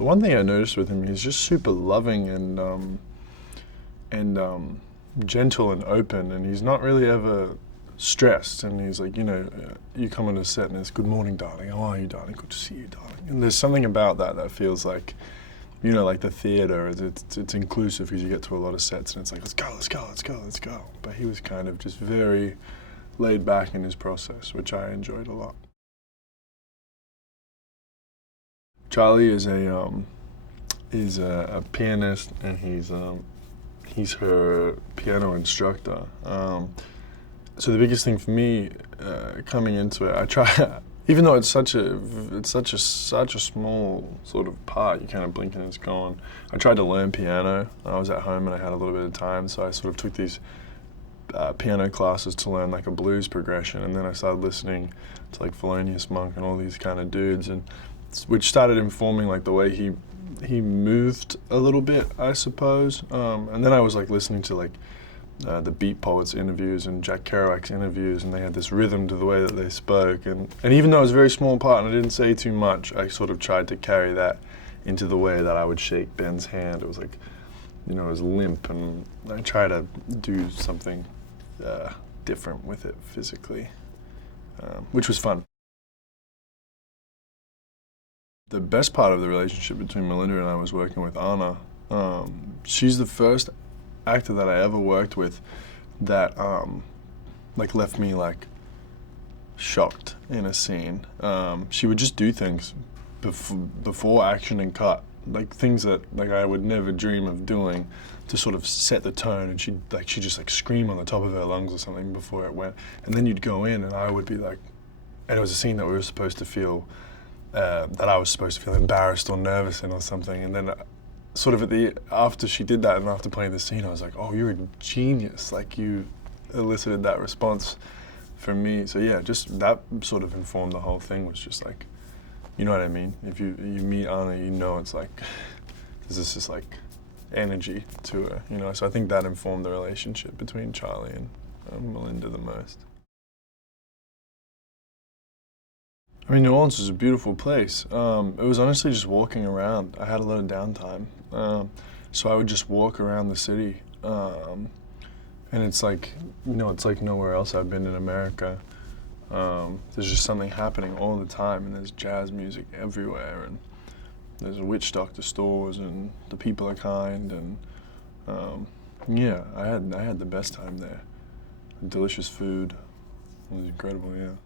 The one thing I noticed with him, he's just super loving and gentle and open, and he's not really ever stressed. And he's like, you know, you come on a set and it's, good morning, darling. How are you, darling? Good to see you, darling. And there's something about that that feels like, you know, like the theater, it's inclusive, because you get to a lot of sets and it's like, let's go, let's go, let's go, let's go. But he was kind of just very laid back in his process, which I enjoyed a lot. Charlie is a pianist, and he's her piano instructor. So the biggest thing for me coming into it, I try, even though it's such a small sort of part, you kind of blink and it's gone. I tried to learn piano. I was at home and I had a little bit of time, so I sort of took these piano classes to learn like a blues progression, and then I started listening to like Thelonious Monk and all these kind of dudes, and which started informing like the way he moved a little bit, I suppose. And then I was like listening to like the Beat Poets interviews and Jack Kerouac's interviews, and they had this rhythm to the way that they spoke. And even though it was a very small part and I didn't say too much, I sort of tried to carry that into the way that I would shake Ben's hand. It was like, you know, it was limp, and I try to do something different with it physically, which was fun. The best part of the relationship between Melinda and I was working with Anna. She's the first actor that I ever worked with that like left me like shocked in a scene. She would just do things before action and cut, like things that like I would never dream of doing, to sort of set the tone, and she'd just like scream on the top of her lungs or something before it went, and then you'd go in and I would be like, and it was a scene that we were supposed to feel that I was supposed to feel embarrassed or nervous in or something, and then sort of after she did that and after playing the scene, I was like, oh, you're a genius, like you elicited that response from me. So yeah, just that sort of informed the whole thing. Was just like, you know what I mean? If you meet Anna, you know it's like, there's this like energy to her, you know? So I think that informed the relationship between Charlie and Melinda the most. I mean, New Orleans is a beautiful place. It was honestly just walking around. I had a lot of downtime. So I would just walk around the city. And it's like, you know, it's like nowhere else I've been in America. There's just something happening all the time, and there's jazz music everywhere, and there's witch doctor stores, and the people are kind, and yeah, I had the best time there. Delicious food. It was incredible, yeah.